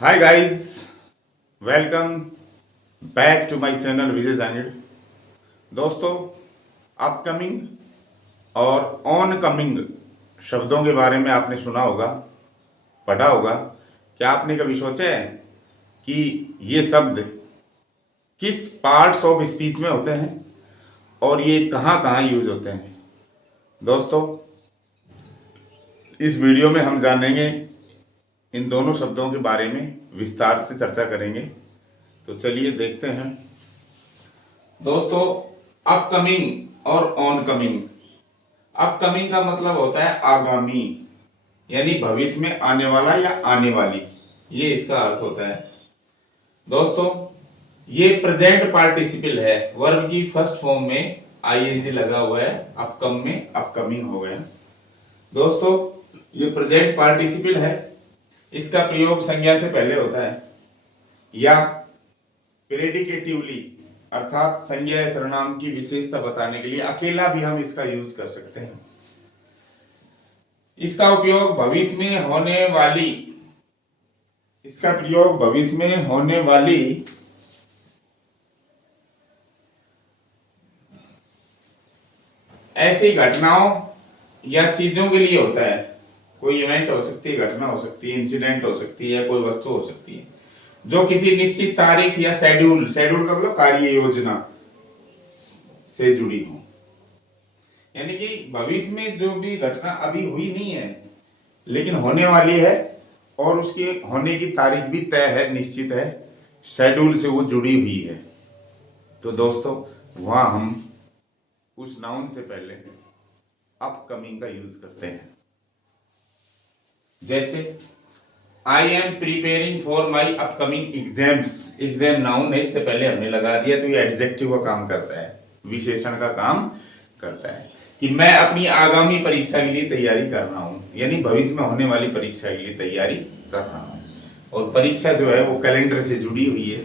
Hi guys, welcome back to my channel Vijay जानिड। दोस्तों, upcoming और ऑन कमिंग शब्दों के बारे में आपने सुना होगा, पढ़ा होगा। क्या आपने कभी सोचा है कि ये शब्द किस पार्ट्स ऑफ स्पीच में होते हैं और ये कहाँ कहाँ यूज होते हैं? दोस्तों, इस वीडियो में हम जानेंगे, इन दोनों शब्दों के बारे में विस्तार से चर्चा करेंगे। तो चलिए देखते हैं। दोस्तों, अपकमिंग और ऑन कमिंग। अपकमिंग का मतलब होता है आगामी, यानी भविष्य में आने वाला या आने वाली, ये इसका अर्थ होता है। दोस्तों, ये प्रेजेंट पार्टिसिपल है, वर्ब की फर्स्ट फॉर्म में आईएनजी लगा हुआ है, अपकम में अपकमिंग हो गया। दोस्तों, ये प्रेजेंट पार्टिसिपल है, इसका प्रयोग संज्ञा से पहले होता है या प्रेडिकेटिवली अर्थात संज्ञा या सर्वनाम की विशेषता बताने के लिए अकेला भी हम इसका यूज कर सकते हैं। इसका उपयोग भविष्य में होने वाली ऐसी घटनाओं या चीजों के लिए होता है। कोई इवेंट हो सकती है, घटना हो सकती है, इंसिडेंट हो सकती है, कोई वस्तु हो सकती है जो किसी निश्चित तारीख या शेड्यूल का मतलब कार्य योजना से जुड़ी हो। यानी कि भविष्य में जो भी घटना अभी हुई नहीं है लेकिन होने वाली है और उसके होने की तारीख भी तय है, निश्चित है, शेड्यूल से वो जुड़ी हुई है। तो दोस्तों, वहां हम उस नाउन से पहले अपकमिंग का यूज करते हैं। जैसे I am preparing for my upcoming exams. Exam noun है, इससे पहले हमने लगा दिया तो ये एडजेक्टिव का काम करता है, विशेषण का काम करता है कि मैं अपनी आगामी परीक्षा के लिए तैयारी कर रहा हूं, यानी भविष्य में होने वाली परीक्षा के लिए तैयारी कर रहा हूं। और परीक्षा जो है वो कैलेंडर से जुड़ी हुई है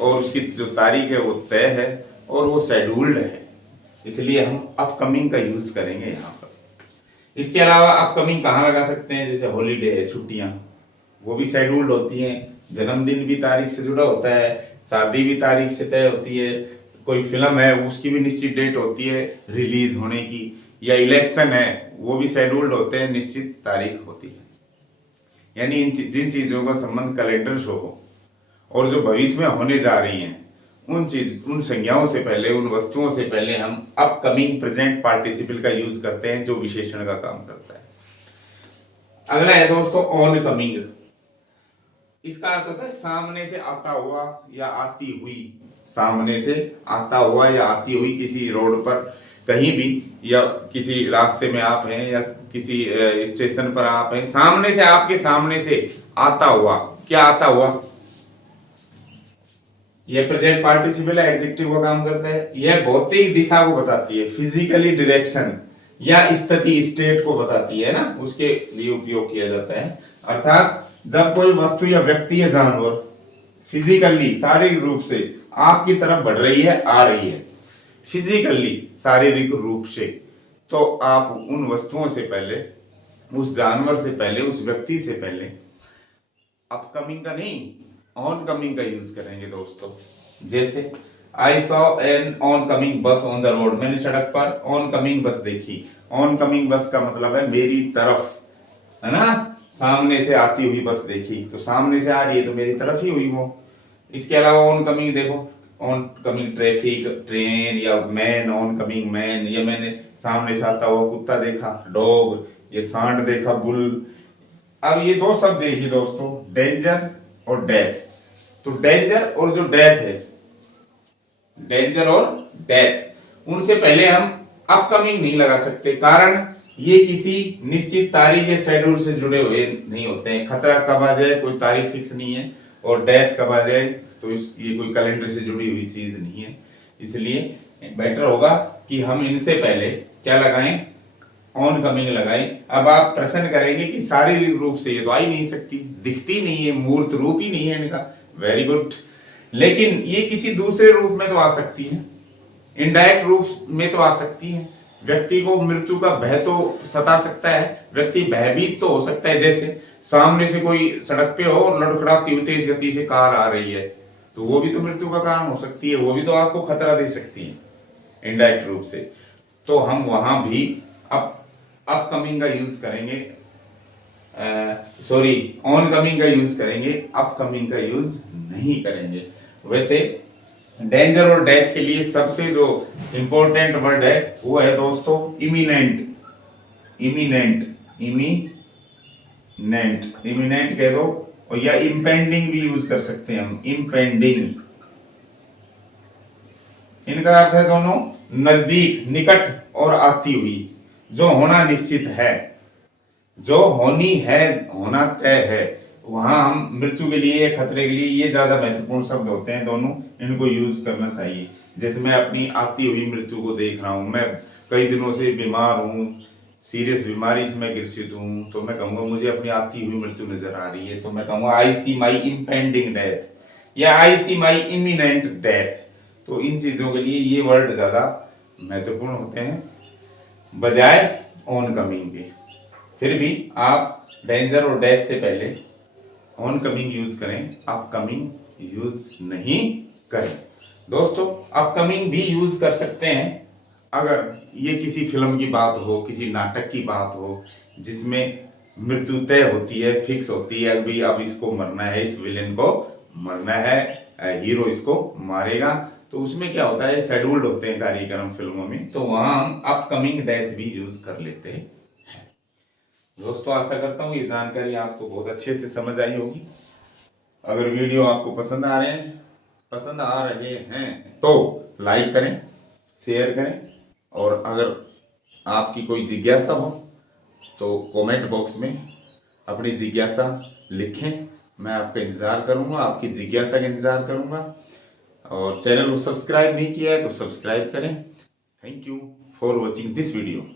और उसकी जो तारीख है वो तय है और वो शेड्यूल्ड है, इसलिए हम अपकमिंग का यूज करेंगे यहाँ पर। इसके अलावा अपकमिंग कहाँ लगा सकते हैं? जैसे हॉलीडे है, छुट्टियां, वो भी शेड्यूल्ड होती हैं। जन्मदिन भी तारीख से जुड़ा होता है, शादी भी तारीख से तय होती है, कोई फिल्म है उसकी भी निश्चित डेट होती है रिलीज होने की, या इलेक्शन है वो भी शेड्यूल्ड होते हैं, निश्चित तारीख होती है। यानी जिन चीजों का संबंध कैलेंडर से हो और जो भविष्य में होने जा रही हैं, उन संज्ञाओं से पहले, उन वस्तुओं से पहले हम अपकमिंग प्रेजेंट पार्टिसिपल का यूज करते हैं जो विशेषण का काम करता है। अगला है दोस्तों ऑन कमिंग। इसका अर्थ होता है सामने से आता हुआ या आती हुई। सामने से आता हुआ या आती हुई, किसी रोड पर कहीं भी या किसी रास्ते में आप हैं या किसी स्टेशन पर आप हैं, सामने से, आपके सामने से आता हुआ। क्या आता हुआ? यह प्रेजेंट पार्टिसिपल है, एडजेक्टिव का काम करता है। यह भौतिक दिशा को बताती है, फिजिकली डायरेक्शन या स्थिति, स्टेट को बताती है ना, उसके लिए उपयोग किया जाता है। अर्थात जब कोई वस्तु या व्यक्ति या जानवर फिजिकली, शारीरिक रूप से आपकी तरफ बढ़ रही है, आ रही है, फिजिकली, शारीरिक रूप से, तो आप उन वस्तुओं से पहले, उस जानवर से पहले, उस व्यक्ति से पहले अपकमिंग का नहीं, ऑन कमिंग का यूज करेंगे दोस्तों। जैसे I saw an on coming बस ऑन द रोड। मैंने सड़क पर ऑन कमिंग बस देखी। ऑन कमिंग बस का मतलब है मेरी तरफ, है ना, सामने से आती हुई बस देखी, तो सामने से आ रही है तो मेरी तरफ ही हुई वो। इसके अलावा ऑन कमिंग देखो, ऑन कमिंग ट्रैफिक, ट्रेन, या मैन, ऑन कमिंग मैन, या मैंने सामने से आता हुआ कुत्ता देखा, डॉग, ये सांड देखा, बुल। अब ये दो शब्द देखिए दोस्तों, डेंजर और डेथ। तो डेंजर और जो डेथ है, डेंजर और डेथ, उनसे पहले हम अपकमिंग नहीं लगा सकते, कारण ये किसी निश्चित तारीख या शेड्यूल से जुड़े हुए नहीं होते हैं। खतरा कब आ जाए कोई तारीख फिक्स नहीं है, और डेथ कब आ जाए तो ये कोई कैलेंडर से जुड़ी हुई चीज नहीं है। इसलिए बेटर होगा कि हम इनसे पहले क्या लगाएं? ऑन कमिंग लगाएं। अब आप प्रश्न करेंगे कि शारीरिक रूप से ये तो आ ही नहीं सकती, दिखती नहीं है, मूर्त रूप ही नहीं है इनका। वेरी गुड, लेकिन ये किसी दूसरे रूप में तो आ सकती है, इनडायरेक्ट रूप में तो आ सकती है। व्यक्ति को मृत्यु का भय तो सता सकता है, व्यक्ति भयभीत तो हो सकता है। जैसे सामने से कोई सड़क पे हो और लड़खड़ाती हुई तेज गति से कार आ रही है, तो वो भी तो मृत्यु का कारण हो सकती है, वो भी तो आपको खतरा दे सकती है इनडायरेक्ट रूप से। तो हम वहां भी अपकमिंग का यूज करेंगे, सॉरी ऑन कमिंग का यूज करेंगे, अपकमिंग का यूज नहीं करेंगे। वैसे डेंजर और डेथ के लिए सबसे जो इंपॉर्टेंट वर्ड है वो है दोस्तों इमिनेंट। इमिनेंट, इमिनेंट कह दो, और या इम्पेंडिंग भी यूज कर सकते हैं हम, इम्पेंडिंग। इनका अर्थ है दोनों नजदीक, निकट और आती हुई, जो होना निश्चित है, जो होनी है, होना तय है। वहां हम मृत्यु के लिए, खतरे के लिए ये ज्यादा महत्वपूर्ण शब्द होते हैं दोनों, इनको यूज करना चाहिए। जैसे मैं अपनी आती हुई मृत्यु को देख रहा हूं, मैं कई दिनों से बीमार हूं, सीरियस बीमारी से मैं ग्रसित हूं, तो मैं कहूंगा मुझे अपनी आती हुई मृत्यु नजर आ रही है, तो मैं कहूंगा आई सी माई इम्पेंडिंग डेथ या आई सी माई इमिनेंट डेथ। तो इन चीजों के लिए ये वर्ड ज्यादा महत्वपूर्ण होते हैं बजाय ऑन कमिंग के। फिर भी आप डेंजर और डेथ से पहले ऑन कमिंग यूज करें, अपकमिंग यूज नहीं करें। दोस्तों अपकमिंग भी यूज कर सकते हैं अगर ये किसी फिल्म की बात हो, किसी नाटक की बात हो, जिसमें मृत्यु तय होती है, फिक्स होती है, अभी अब इसको मरना है, इस विलेन को मरना है, हीरो इसको मारेगा। तो उसमें क्या होता है, शेड्यूल्ड होते हैं कार्यक्रम फिल्मों में, तो वहां हम अपकमिंग डेथ भी यूज कर लेते हैं। दोस्तों आशा करता हूँ ये जानकारी आपको बहुत अच्छे से समझ आई होगी। अगर वीडियो आपको पसंद आ रहे हैं तो लाइक करें, शेयर करें, और अगर आपकी कोई जिज्ञासा हो तो कमेंट बॉक्स में अपनी जिज्ञासा लिखें। मैं आपका इंतज़ार करूंगा, आपकी जिज्ञासा का इंतज़ार करूंगा। और चैनल को सब्सक्राइब नहीं किया है तो सब्सक्राइब करें। Thank you for watching this video.